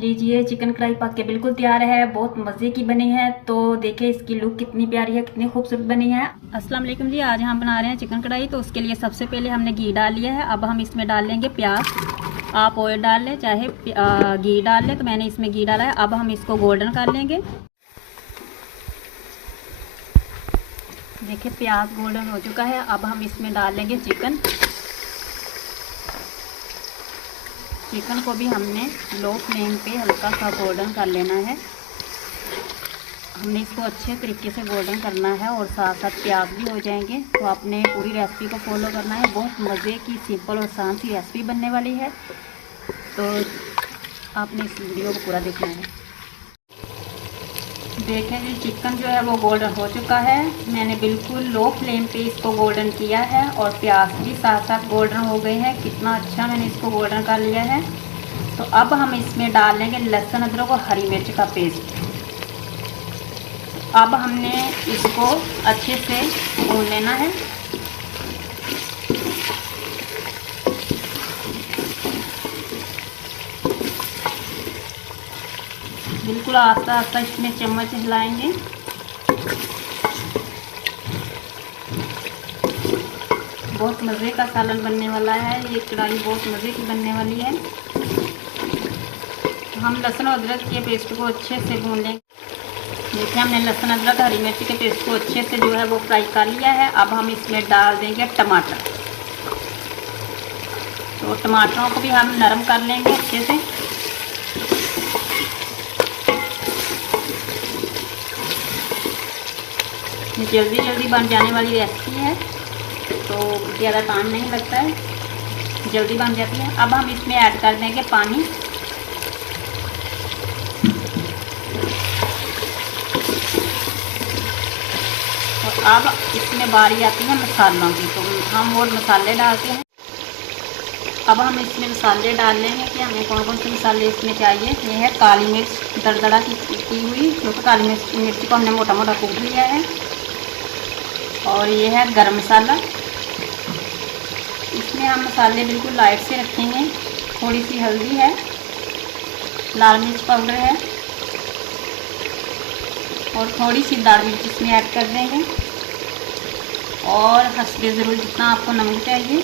लीजिए, चिकन कढ़ाई पक के बिल्कुल तैयार है। बहुत मज़े की बनी है। तो देखिए इसकी लुक कितनी प्यारी है, कितनी खूबसूरत बनी है। अस्सलाम वालेकुम जी। आज हम बना रहे हैं चिकन कढ़ाई। तो उसके लिए सबसे पहले हमने घी डाल लिया है। अब हम इसमें डाल लेंगे प्याज। आप ऑयल डाल लें चाहे घी डाल लें, तो मैंने इसमें घी डाला है। अब हम इसको गोल्डन कर लेंगे। देखिए प्याज गोल्डन हो चुका है। अब हम इसमें डाल लेंगे चिकन। चिकन को भी हमने लो फ्लेम पे हल्का सा गोल्डन कर लेना है। हमने इसको अच्छे तरीके से गोल्डन करना है और साथ साथ प्याज भी हो जाएंगे। तो आपने पूरी रेसिपी को फॉलो करना है। बहुत मज़े की सिंपल और आसान सी रेसिपी बनने वाली है। तो आपने इस वीडियो को पूरा देखना है। देखें जी, चिकन जो है वो गोल्डन हो चुका है। मैंने बिल्कुल लो फ्लेम पे इसको गोल्डन किया है और प्याज भी साथ साथ गोल्डन हो गए हैं। कितना अच्छा मैंने इसको गोल्डन कर लिया है। तो अब हम इसमें डाल लेंगे लहसुन अदरक और हरी मिर्च का पेस्ट। अब हमने इसको अच्छे से भून लेना है। बिल्कुल आस्ता आस्ता इसमें चम्मच हिलाएंगे। बहुत मज़े का सालन बनने वाला है। ये कढ़ाई बहुत मज़े की बनने वाली है। तो हम लहसुन और अदरक के पेस्ट को अच्छे से भून लेंगे। देखिए हमने लहसुन अदरक हरी मिर्च के पेस्ट को अच्छे से जो है वो फ्राई कर लिया है। अब हम इसमें डाल देंगे टमाटर। तो टमाटरों को भी हम नरम कर लेंगे अच्छे से। जल्दी जल्दी बन जाने वाली रेसिपी है, तो ज़्यादा टाइम नहीं लगता है, जल्दी बन जाती है। अब हम इसमें ऐड कर देंगे पानी। और अब इसमें बारी आती है मसालों की। तो हम वो मसाले डालते हैं। अब हम इसमें मसाले डाल लेंगे कि हमें कौन कौन से मसाले इसमें चाहिए। ये है काली मिर्च दरदरा की हुई, क्योंकि काली मिर्च को हमने मोटा मोटा कूट लिया है। और ये है गरम मसाला। इसमें हम मसाले बिल्कुल लाइट से रखेंगे। थोड़ी सी हल्दी है, लाल मिर्च पाउडर है और थोड़ी सी दाल मिर्च इसमें ऐड कर देंगे। और हस्बे ज़रूर जितना आपको नमक चाहिए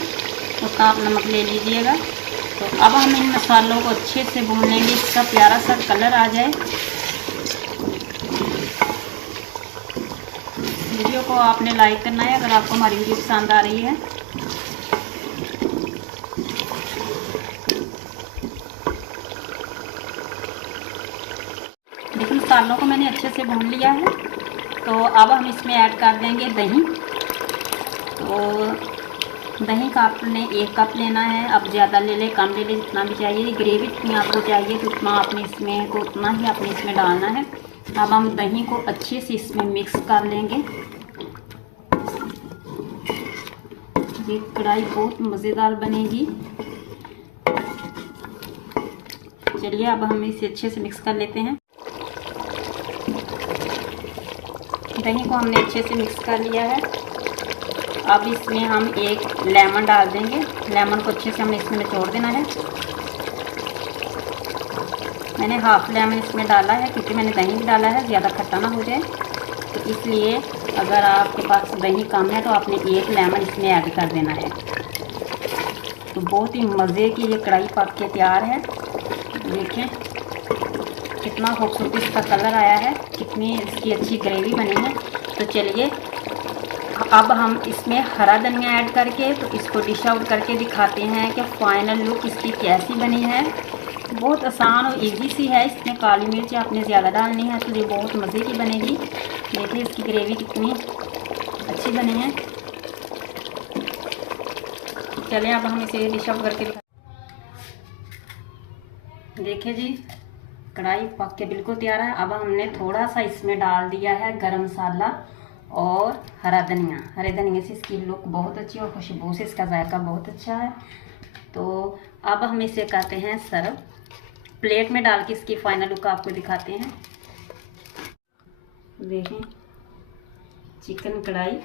उतना आप नमक ले लीजिएगा। तो अब हम इन मसालों को अच्छे से भून लेंगे, इसका प्यारा सा कलर आ जाए। वीडियो को आपने लाइक करना है अगर आपको हमारी वीडियो पसंद आ रही है। देखिए मसालों को मैंने अच्छे से भून लिया है। तो अब हम इसमें ऐड कर देंगे दही। तो दही का आपने 1 कप लेना है। अब ज़्यादा ले ले कम ले ले, जितना भी चाहिए। ग्रेवी जितनी आपको चाहिए तो उतना आपने इसमें को उतना ही आपने इसमें डालना है। अब हम दही को अच्छे से इसमें मिक्स कर लेंगे। ये कढ़ाई बहुत मज़ेदार बनेगी। चलिए अब हम इसे अच्छे से मिक्स कर लेते हैं। दही को हमने अच्छे से मिक्स कर लिया है। अब इसमें हम 1 लेमन डाल देंगे। लेमन को अच्छे से हमें इसमें निचोड़ देना है। मैंने हाफ लेमन इसमें डाला है क्योंकि मैंने दही भी डाला है, ज़्यादा खट्टा ना हो जाए। तो इसलिए अगर आपके पास दही कम है तो आपने 1 लेमन इसमें ऐड कर देना है। तो बहुत ही मज़े की ये कढ़ाई पक के तैयार है। देखें कितना खूबसूरत इसका कलर आया है, कितनी इसकी अच्छी ग्रेवी बनी है। तो चलिए अब हम इसमें हरा धनिया ऐड करके तो इसको डिश आउट करके दिखाते हैं कि फाइनल लुक इसकी कैसी बनी है। बहुत आसान और इजी सी है। इसमें काली मिर्च आपने ज़्यादा डालनी है तो ये बहुत मज़े की बनेगी। देखिए इसकी ग्रेवी कितनी अच्छी बनी है। चलें अब हम इसे डिश आउट करके देखिए जी, कढ़ाई पक के बिल्कुल तैयार है। अब हमने थोड़ा सा इसमें डाल दिया है गरम मसाला और हरा धनिया। हरे धनिया से इसकी लुक बहुत अच्छी और खुशबू से इसका जायका बहुत अच्छा है। तो अब हम इसे करते हैं सर्व। प्लेट में डाल के इसकी फाइनल लुक आपको दिखाते हैं। देखें चिकन कढ़ाई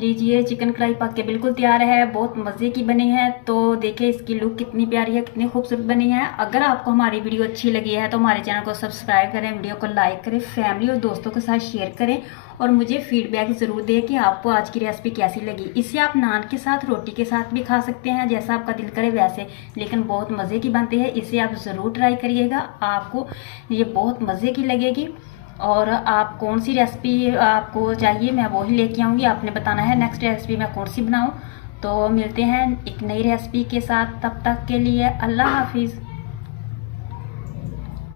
लीजिए चिकन कढ़ाई पक के बिल्कुल तैयार है, बहुत मज़े की बनी है। तो देखिए इसकी लुक कितनी प्यारी है, कितनी खूबसूरत बनी है। अगर आपको हमारी वीडियो अच्छी लगी है तो हमारे चैनल को सब्सक्राइब करें, वीडियो को लाइक करें, फैमिली और दोस्तों के साथ शेयर करें और मुझे फीडबैक ज़रूर दें कि आपको आज की रेसिपी कैसी लगी। इसे आप नान के साथ, रोटी के साथ भी खा सकते हैं, जैसा आपका दिल करे वैसे, लेकिन बहुत मज़े की बनती है। इसे आप ज़रूर ट्राई करिएगा, आपको ये बहुत मज़े की लगेगी। और आप कौन सी रेसिपी आपको चाहिए मैं वही लेके आऊँगी, आपने बताना है नेक्स्ट रेसिपी मैं कौन सी बनाऊँ। तो मिलते हैं एक नई रेसिपी के साथ, तब तक के लिए अल्लाह हाफिज़।